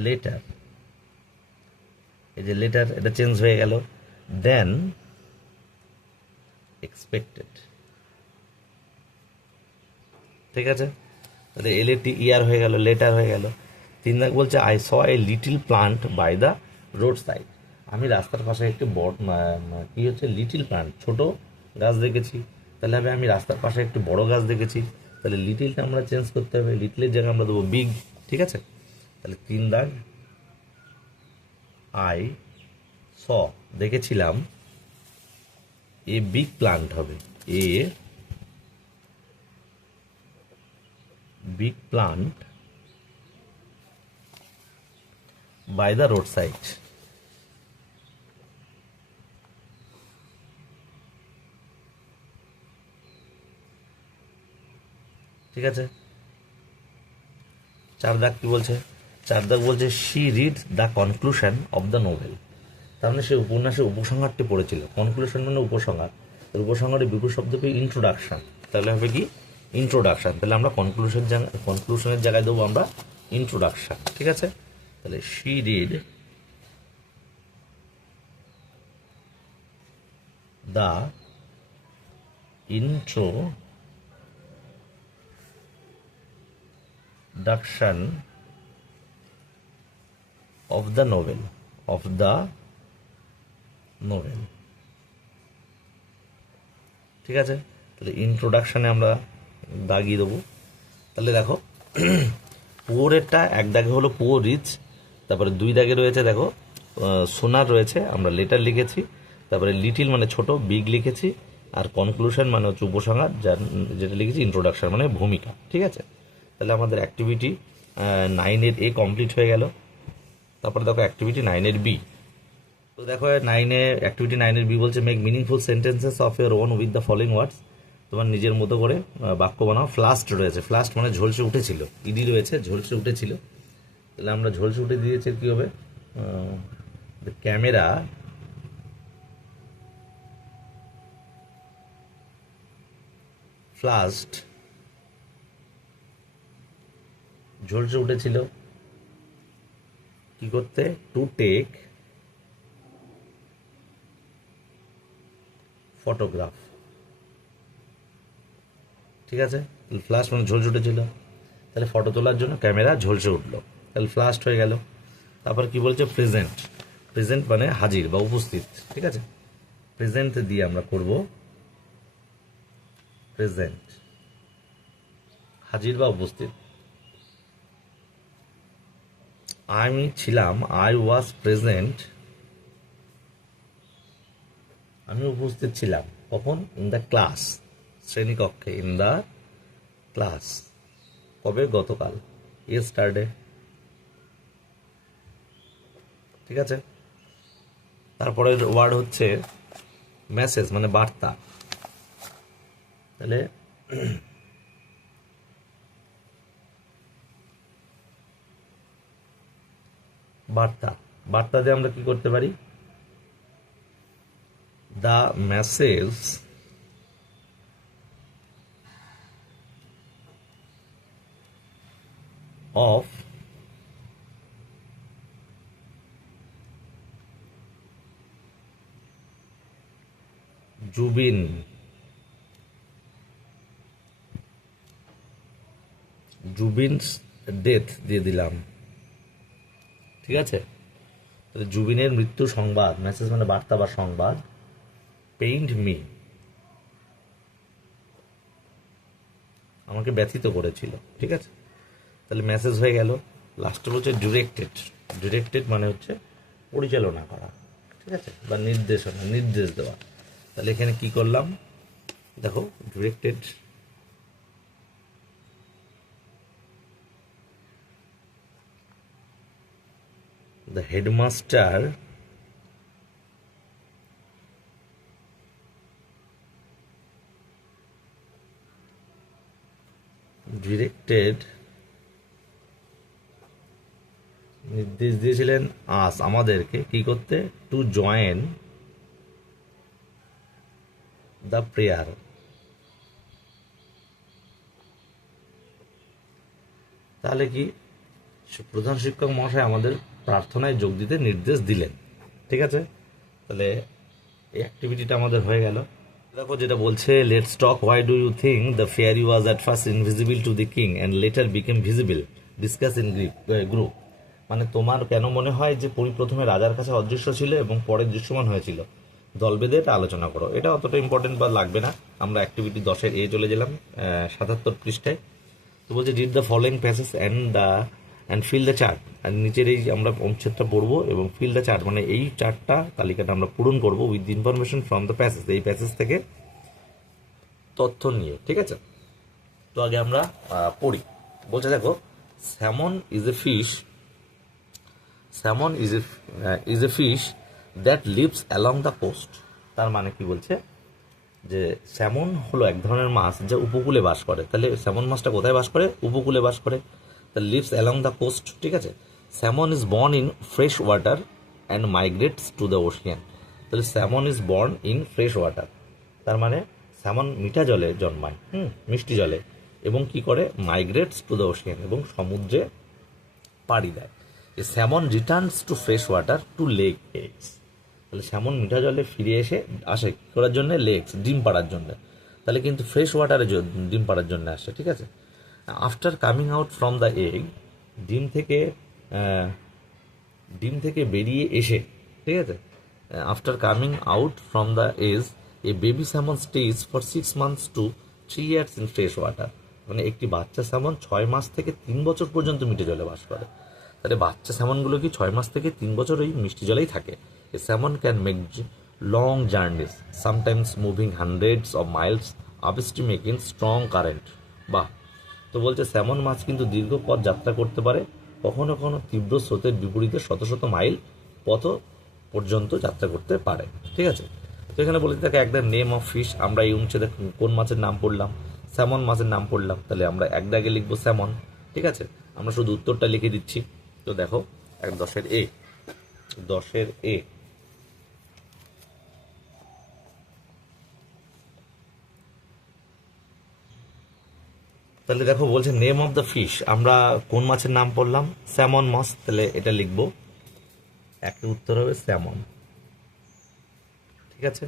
লেটার, এই যে লেটার এটা চেঞ্জ হয়ে গেল, দেন এক্সপেক্টেড, ঠিক আছে, তাহলে LATER হয়ে গেল, লেটার হয়ে গেল। তিন দাগ বলছে I saw a little plant by the road side, আমি রাস্তার পাশে একটি বড় কি হচ্ছে লিটিল প্লান্ট, ছোট গাছ দেখেছি, তাহলে আমি রাস্তার পাশে একটি বড় গাছ দেখেছি, তাহলে লিটিলটা আমরা চেঞ্জ করতে হবে, লিটিলের জায়গায় আমরা দেবো বিগ, ঠিক আছে, তাহলে তিন দাগ আই স দেখেছিলাম, এ বিগ প্লান্ট হবে, a big plant by the road side, ঠিক আছে। চার দাগ কি বলছে, চার দাগ বলছে she read the conclusion of the novel, তার মানে সে উপন্যাসের উপসংহারটি পড়েছিল, কনক্লুশন মানে উপসংহার, উপসংহারের বিপুল শব্দ পেয়ে ইন্ট্রোডাকশন, তাহলে হবে কি ইন্ট্রোডাকশন, তাহলে আমরা কনক্লুশনের জায়গায় দেবো আমরা ইন্ট্রোডাকশন, ঠিক আছে, তাহলে she read the introduction of the novel, ঠিক আছে, তাহলে ইন্ট্রোডাকশনে আমরা দাগিয়ে দেবো। তাহলে দেখো পুয়ারেরটা এক দাগে হলো পুয়ার রিচ, তারপরে দুই দাগে রয়েছে দেখো সোনার রয়েছে, আমরা লেটার লিখেছি, তারপরে লিটিল মানে ছোট, বিগ লিখেছি, আর কনক্লুশন মানে হচ্ছে উপসংহার, যেটা লিখেছি ইন্ট্রোডাকশন মানে ভূমিকা, ঠিক আছে। তাহলে আমাদের অ্যাক্টিভিটি 9-এর A কমপ্লিট হয়ে গেল। তারপরে দেখো অ্যাক্টিভিটি 9-এর B, তো দেখো অ্যাক্টিভিটি 9-এর B বলছে make meaningful sentences of your own with the following ওয়ার্ডস, তোমার নিজের মতো করে বাক্য বানাও। ফ্লাস্ট রয়েছে, ফ্লাস্ট মানে ঝলসে উঠেছিল, ইডি রয়েছে ঝলসে উঠেছিল, তাহলে আমরা ঝলসে উঠে দিয়েছি কি হবে, ক্যামেরা ফ্লাস্ট ঝলসে উঠেছিল কি করতে, টু টেক ফটোগ্রাফ, ঠিক আছে, ফ্লাশ মানে ঝলসে উঠেছিল, তাহলে ফটো তোলার জন্য ক্যামেরা ঝলসে উঠলো, তাহলে ফ্লাস্ট হয়ে গেল। তারপর কি বলছে প্রেজেন্ট, প্রেজেন্ট মানে হাজির বা উপস্থিত, ঠিক আছে, প্রেজেন্ট দিয়ে আমরা করব প্রেজেন্ট, হাজির বা উপস্থিত। আমি ছিলাম, আই ওয়াজ প্রেজেন্ট, আমি উপস্থিত ছিলাম, কখন, ইন দ্য ক্লাস, শ্রেণীকক্ষে, ইন দ্য ক্লাস, কবে, গতকাল, ইয়েস্টারডে, ঠিক আছে। তারপরের ওয়ার্ড হচ্ছে মেসেজ মানে বার্তা, তাহলে বার্তা, বার্তা দিয়ে আমরা কি করতে পারি, the message of Zubeen Zubeen's death দিয়ে দিলাম। ঠিক আছে, তাহলে জুবিনের মৃত্যু সংবাদ, মেসেজ মানে বার্তা বা সংবাদ, পেইন্ড মি আমাকে ব্যথিত করেছিল। ঠিক আছে, তাহলে মেসেজ হয়ে গেল। লাস্টে হচ্ছে ডিরেক্টেড, ডিরেক্টেড মানে হচ্ছে পরিচালনা করা। ঠিক আছে, বা নির্দেশনা, নির্দেশ দেওয়া। তাহলে এখানে কি করলাম দেখো, ডিরেক্টেড the headmaster directed নির্দেশ দিয়েছিলেন আস আমাদেরকে কি করতে, টু জয়েন দ্য প্রেয়ার। তাহলে কি প্রধান শিক্ষক মহাশয় আমাদের প্রার্থনায় যোগ দিতে নির্দেশ দিলেন। ঠিক আছে, তাহলে এই অ্যাক্টিভিটিটা আমাদের হয়ে গেল। দেখো যেটা বলছে, let's talk why do you think the fairy was at first invisible to the king and later became visible, discuss in group. মানে তোমার কেন মনে হয় যে পরি প্রথমে রাজার কাছে অদৃশ্য ছিল এবং পরে দৃশ্যমান হয়েছিল, দল বেঁধে এটা আলোচনা করো। এটা অতটা ইম্পর্টেন্ট বা লাগবে না। আমরা অ্যাক্টিভিটি 10-এর এ চলে গেলাম 77 পৃষ্ঠায়। তো বলছে read the following passage and fill the chart. আর নিচের এই আমরা অনুচ্ছেদটা পড়বো এবং ফিল দ্য চার্ট মানে এই চার্টটা, তালিকাটা আমরা পূরণ করবো with information from the passage, এই প্যাসেজ থেকে তথ্য নিয়ে। ঠিক আছে, তো আগে আমরা পড়ি। বলছে দেখো, salmon is a fish, salmon is a fish that lives along the coast. তার মানে কি বলছে যে স্যামন হলো এক ধরনের মাছ যা উপকূলে বাস করে। তাহলে স্যামন মাছটা কোথায় বাস করে, উপকূলে বাস করে। তাহলে লিভস অ্যালং দ্য কোস্ট। ঠিক আছে, salmon is born in fresh water and migrates to the ocean. তাহলে salmon is born in fresh water, তার মানে স্যামন মিঠা জলে জন্মায়, মিষ্টি জলে, এবং কি করে, মাইগ্রেটস টু দ্য ওশিয়ান, এবং সমুদ্রে পাড়ি দেয়। A salmon returns to fresh water to lay eggs. তাহলে স্যামন মিঠা জলে ফিরে আসে করার জন্য, লেগস ডিম পাড়ার জন্য। তাহলে কিন্তু ফ্রেশ ওয়াটারে ডিম পাড়ার জন্য আসে। ঠিক আছে, after coming out from the egg, ডিম থেকে বেরিয়ে এসে, ঠিক আছে, after coming out from the as a baby salmon stage for 6 months to 3 years in fresh water. মানে একটি বাচ্চা স্যামন 6 মাস থেকে 3 বছর পর্যন্ত মিঠে জলে বাস করে। তাহলে বাচ্চা স্যামনগুলো কি 6 মাস থেকে 3 বছর ওই মিষ্টি জলেই থাকে। A salmon can make long journeys, sometimes moving hundreds of miles upstream in strong current. বাহ, তো বলছে স্যামন মাছ কিন্তু দীর্ঘ পথ যাত্রা করতে পারে, কখনো কখনো তীব্র স্রোতের বিপরীতে শত শত মাইল পথ পর্যন্ত যাত্রা করতে পারে। ঠিক আছে, তো এখানে বলে থাকে একটা নেম অফ ফিশ। আমরা এই অনুচ্ছেদে কোন মাছের নাম পড়লাম, স্যামন মাছের নাম পড়লাম। তাহলে আমরা এক দাগে লিখবো স্যামন। ঠিক আছে, আমরা শুধু উত্তরটা লিখে দিচ্ছি। তো দেখো 10-এর এ, 10-এর এ, তাহলে দেখো বলছে নেম অফ দ্য ফিশ, আমরা কোন মাছের নাম পড়লাম, স্যামন মাছ। তাহলে এটা লিখবো, একটা উত্তর হবে স্যামন। ঠিক আছে,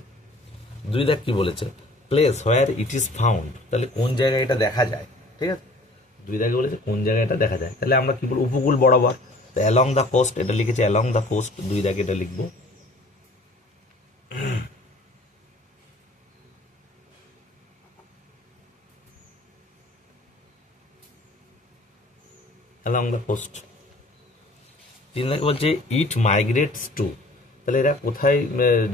2 দাগ কি বলেছে, place where it is found. তাহলে কোন জায়গায় এটা দেখা যায়। ঠিক আছে, 2 দাগে বলেছে কোন জায়গায় এটা দেখা যায়। তাহলে আমরা কি বলবো, উপকূল বরাবর। তো অ্যালং দ্য কোস্ট, এটা লিখেছে অ্যালং দ্য কোস্ট, 2 দাগে এটা লিখবো। Along the coast. 3 দাগে বলছে ইট মাইগ্রেটস টু। তাহলে এরা কোথায়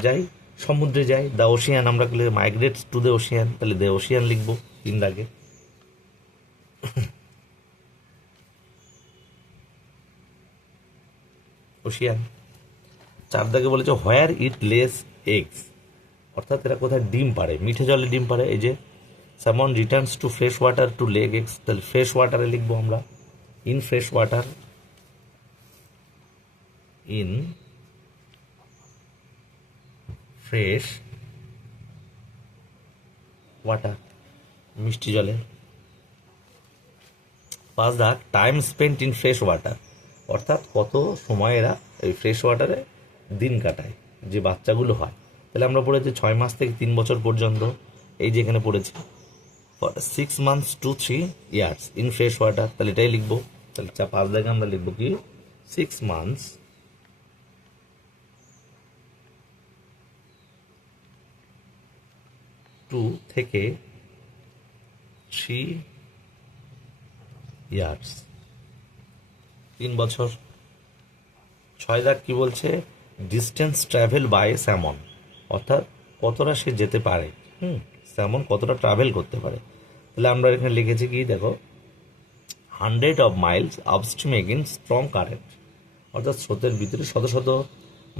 যায়, সমুদ্রে যায়। দ্য ওশিয়ান, আমরা মাইগ্রেটস টু দ্য ওশিয়ান, তাহলে দ্য ওশিয়ান লিখবো 3 দাগে। ওশিয়ান। 4 দাগে বলেছে হোয়ার ইট লেস এগস, অর্থাৎ এরা কোথায় ডিম পাড়ে, মিঠে জলে ডিম পাড়ে। এই যে salmon returns to fresh water to lay eggs, তাহলে ফ্রেশ ওয়াটারে লিখবো আমরা, in fresh water. In fresh water, মিষ্টি জলে। 5 দাগ time spent in fresh water, অর্থাৎ কত সময় এরা এই ফ্রেশ ওয়াটারে দিন কাটায়, যে বাচ্চাগুলো হয়। তাহলে আমরা পড়েছি 6 মাস থেকে 3 বছর পর্যন্ত, এই যে এখানে পড়েছি 6 months to 3 years in fresh water, তাহলে এটাই লিখবো। তাহলে 5 দাগে আমরা লিখবো কি 6 months টু থেকে 3 ইয়ার্স, 3 বছর। 6 দাগ কি বলছে, ডিস্টেন্স ট্রাভেল বাই স্যামন, অর্থাৎ কতটা সে যেতে পারে, স্যামন কতটা ট্রাভেল করতে পারে। তাহলে আমরা এখানে লিখেছি কি দেখো, 100 miles upstream against strong current, অর্থাৎ স্রোতের ভিতরে শত শত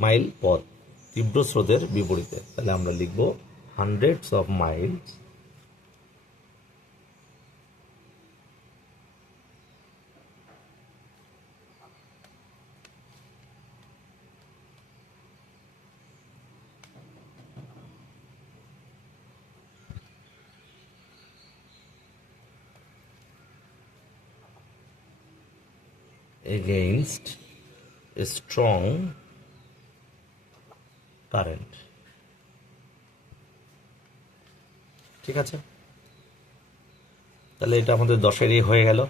মাইল পথ তীব্র স্রোতের বিপরীতে। তাহলে আমরা লিখবো hundreds of miles against a strong current। ঠিক আছে, তাহলে এটা আমাদের 10-এর হয়ে গেল।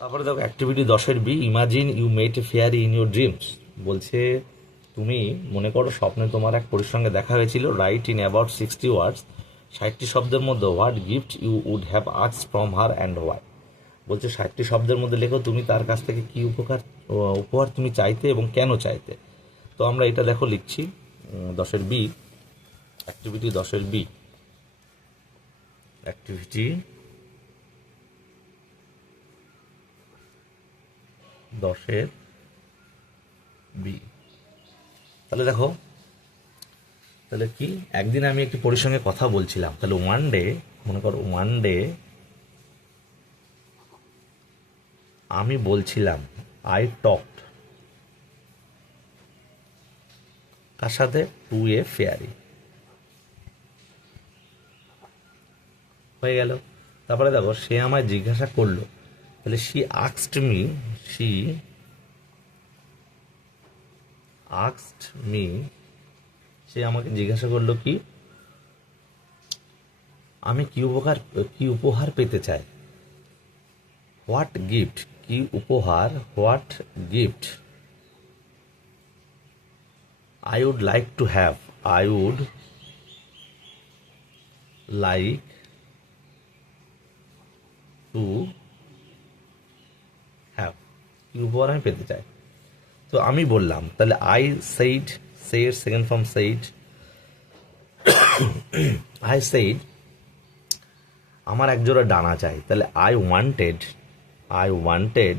তারপরে দেখো অ্যাক্টিভিটি 10-এর B, imagine you met a fairy in your dreams. বলছে তুমি মনে করো স্বপ্নে তোমার এক পরীর সঙ্গে দেখা হয়েছিল, রাইট ইন অ্যাবাউট 60 words, 60টি শব্দের মধ্যে what gift you would have asked from her and why. বলছে 60টি শব্দের মধ্যে লেখো তুমি তার কাছ থেকে কি উপহার তুমি চাইতে এবং কেন চাইতে। তো আমরা এটা দেখো লিখছি 10-এর বি, অ্যাক্টিভিটি 10-এর বি, অ্যাক্টিভিটি 10-এর বি। তাহলে দেখো, তাহলে কি, একদিন আমি একটি পরীর সঙ্গে কথা বলছিলাম, তাহলে ওয়ান ডে, মনে করো ওয়ান ডে আমি বলছিলাম, আই টকড, কার সাথে, টু এ ফেয়ারি। হয়ে গেল। তারপরে দেখো সে আমায় জিজ্ঞাসা করলো, তাহলে শি আস্কড মি, সে আমাকে জিজ্ঞাসা করলো কি, আমি কি উপহার পেতে চাই। হোয়াট গিফট, কি উপহার, what gift I would like to have, I would like to have, কি উপহার আমি পেতে চাই। তো আমি বললাম, তাহলে I said, said second form said, I said আমার একজোড়া ডানা চাই। তাহলে আই ওয়ান্টেড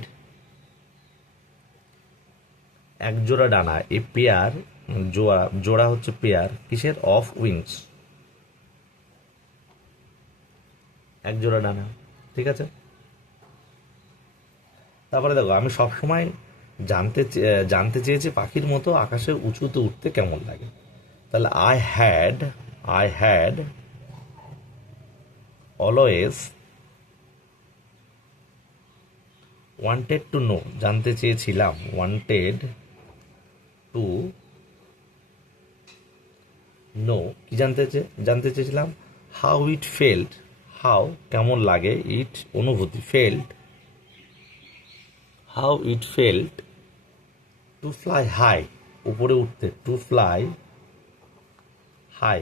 একজোড়া ডানা, এ পেয়ার, জোড়া হচ্ছে পেয়ার, কিসের, অফ উইংস, একজোড়া ডানা। ঠিক আছে, তারপরে দেখো আমি সবসময় জানতে চেয়েছি পাখির মতো আকাশে উঁচুতে উঠতে কেমন লাগে। তাহলে I had always wanted to know, জানতে চেয়েছিলাম, ওয়ান্টেড টু নো, কি জানতে চেয়েছিলাম, হাউ ইট ফেল্ট, হাউ কেমন লাগে, ইট অনুভূতি, felt how it felt, to fly high উপরে উঠতে, to fly high,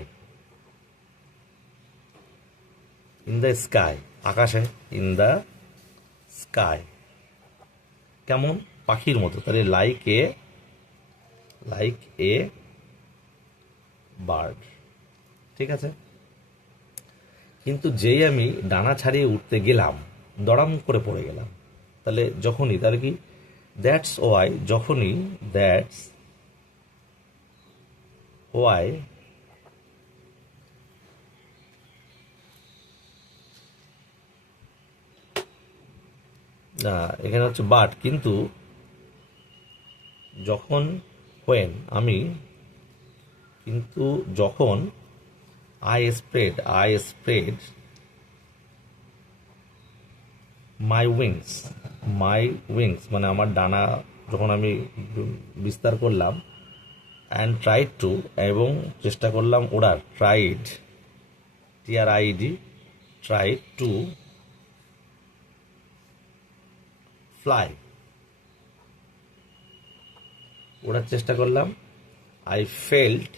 in the sky আকাশে, ইন দ্য স্কাই কেমন, পাখির মতো। তাহলে লাইক এ বার্ড। ঠিক আছে, কিন্তু যেই আমি ডানা ছাড়িয়ে উঠতে গেলাম, দড়াম করে পড়ে গেলাম। তাহলে যখনই, তাহলে কি, দ্যাটস ওয়াই এখানে হচ্ছে বাট, কিন্তু যখন যখন আই স্প্রেড মাই উইংস মানে আমার ডানা যখন আমি বিস্তার করলাম, অ্যান্ড ট্রাইড টু, এবং চেষ্টা করলাম ওড়ার, ট্রাইড টু ফ্লাই, ওড়ার চেষ্টা করলাম। I felt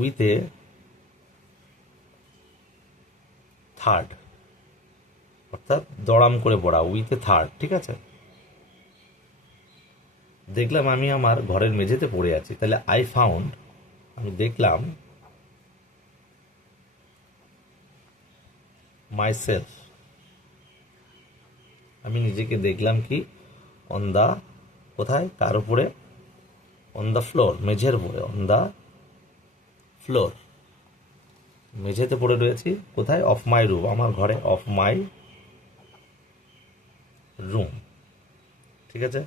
with a third, অর্থাৎ দড়াম করে পড়া, উইথ এ থার্ড। ঠিক আছে, দেখলাম আমি আমার ঘরের মেঝেতে পড়ে আছি, তাহলে আমি দেখলাম মাইসেলফ, আমি নিজেকে দেখলাম কি কোথায়, কার উপরে, অন দ্য ফ্লোর, মেঝের উপরে, অন দ্য ফ্লোর, মেঝেতে পড়ে রয়েছি। কোথায়? অফ মাই রুম, আমার ঘরে, অফ মাই রুম। ঠিক আছে,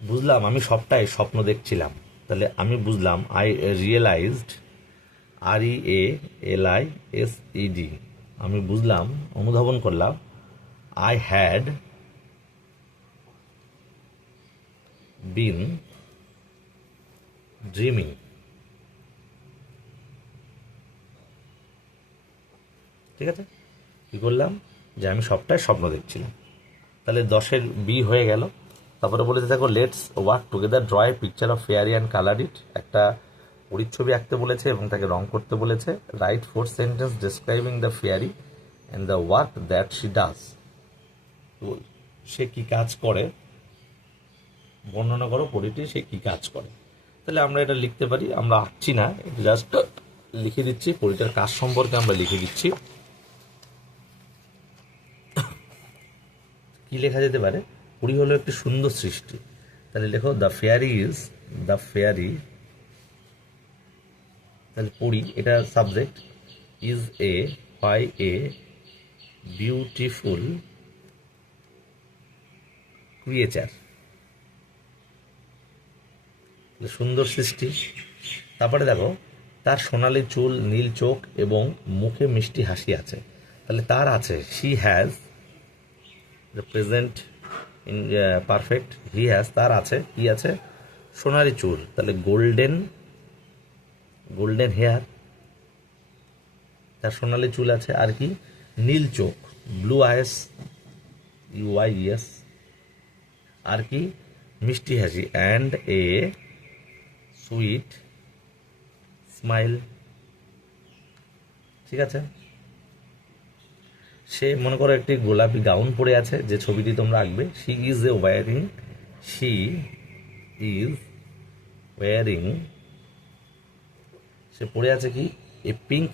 বুঝলাম আমি সবটাই স্বপ্ন দেখছিলাম। তাহলে আমি বুঝলাম, আই রিয়েলাইজড, REALISED, আমি বুঝলাম, অনুধাবন করলাম, আই হ্যাড বিন ড্রিমিং। ঠিক আছে, কি করলাম, যে আমি সবটাই স্বপ্ন দেখছিলাম। তাহলে 10-এর বি হয়ে গেল। তারপরে বলেছে, দেখো, let's work together, draw a picture of fairy and colour it, একটা পরিচ্ছবি আঁকতে বলেছে এবং তাকে রং করতে বলেছে। Write 4 sentence describing the fairy and the work that she does, সে কি কাজ করে বর্ণনা করো, পরিটি সে কি কাজ করে। তাহলে আমরা এটা লিখতে পারি, আমরা আঁকছি না, জাস্ট লিখে দিচ্ছি, পরিটার কাজ সম্পর্কে আমরা লিখে দিচ্ছি। কি লেখা যেতে পারে? পরি হলো একটি সুন্দর সৃষ্টি, তাহলে লেখো দ্য ফেয়ারি, তাহলে পরি, এটা subject, is a beautiful creature, সুন্দর সৃষ্টি। তারপরে দেখো, তার সোনালি চুল, নীল চোখ এবং মুখে মিষ্টি হাসি আছে। তাহলে তার আছে, she has, present in perfect, he has, তার আছে, কি আছে, সোনালি চুল, তাহলে গোল্ডেন হেয়ার, তার সোনালি চুল আছে। আর কি? নীল চোখ, ব্লু আইস, UIES। আর কি? মিষ্টি হাসি, অ্যান্ড এ সুইট স্মাইল। ঠিক আছে, সে মনে করো একটি গোলাপি গাউন পরে আছে, যে ছবিটি তোমরা আঁকবে। শি ইজ ওয়ারিং, সে পরে আছে কি, এ পিঙ্ক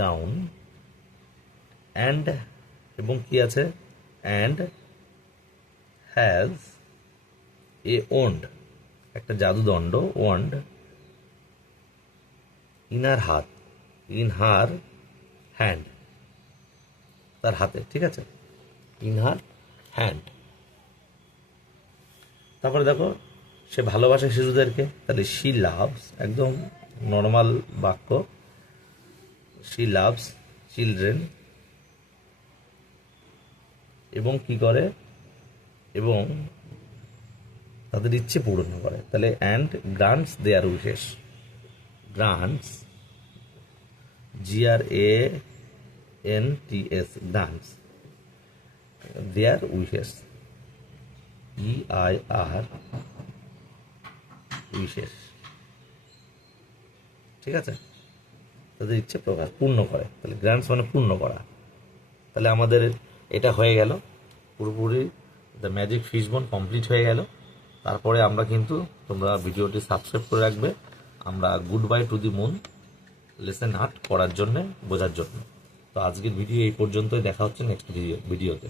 গাউন, অ্যান্ড, এবং কি আছে, অ্যান্ড হ্যাজ এ ওন্ড, একটা জাদুদণ্ড, ওয়ান্ড, ইন হার হ্যান্ড, তার হাতে। ঠিক আছে, ইন হার হ্যান্ড। তারপরে দেখো, সে ভালোবাসে শিশুদেরকে, তাহলে শি লাভস, একদম নর্মাল বাক্য, শি লাভস চিলড্রেন। এবং কি করে, এবং তাদের ইচ্ছে পূরণ করে, তাহলে and grants their wishes, grants, GRANTS, grants their wishes, EIR, wishes. ঠিক আছে, তাদের ইচ্ছে পূর্ণ করে, তাহলে গ্রান্টস মানে পূর্ণ করা। তাহলে আমাদের এটা হয়ে গেল, পুরোপুরি দ্য ম্যাজিক ফিশবোন কমপ্লিট হয়ে গেল। তারপরে আমরা কিন্তু, তোমরা ভিডিওটি সাবস্ক্রাইব করে রাখবে, আমরা good bye to the moon lesson 8 করার জন্য, বোঝার জন্য। তো আজকের ভিডিও এই পর্যন্তই, দেখা হচ্ছে নেক্সট ভিডিওতে।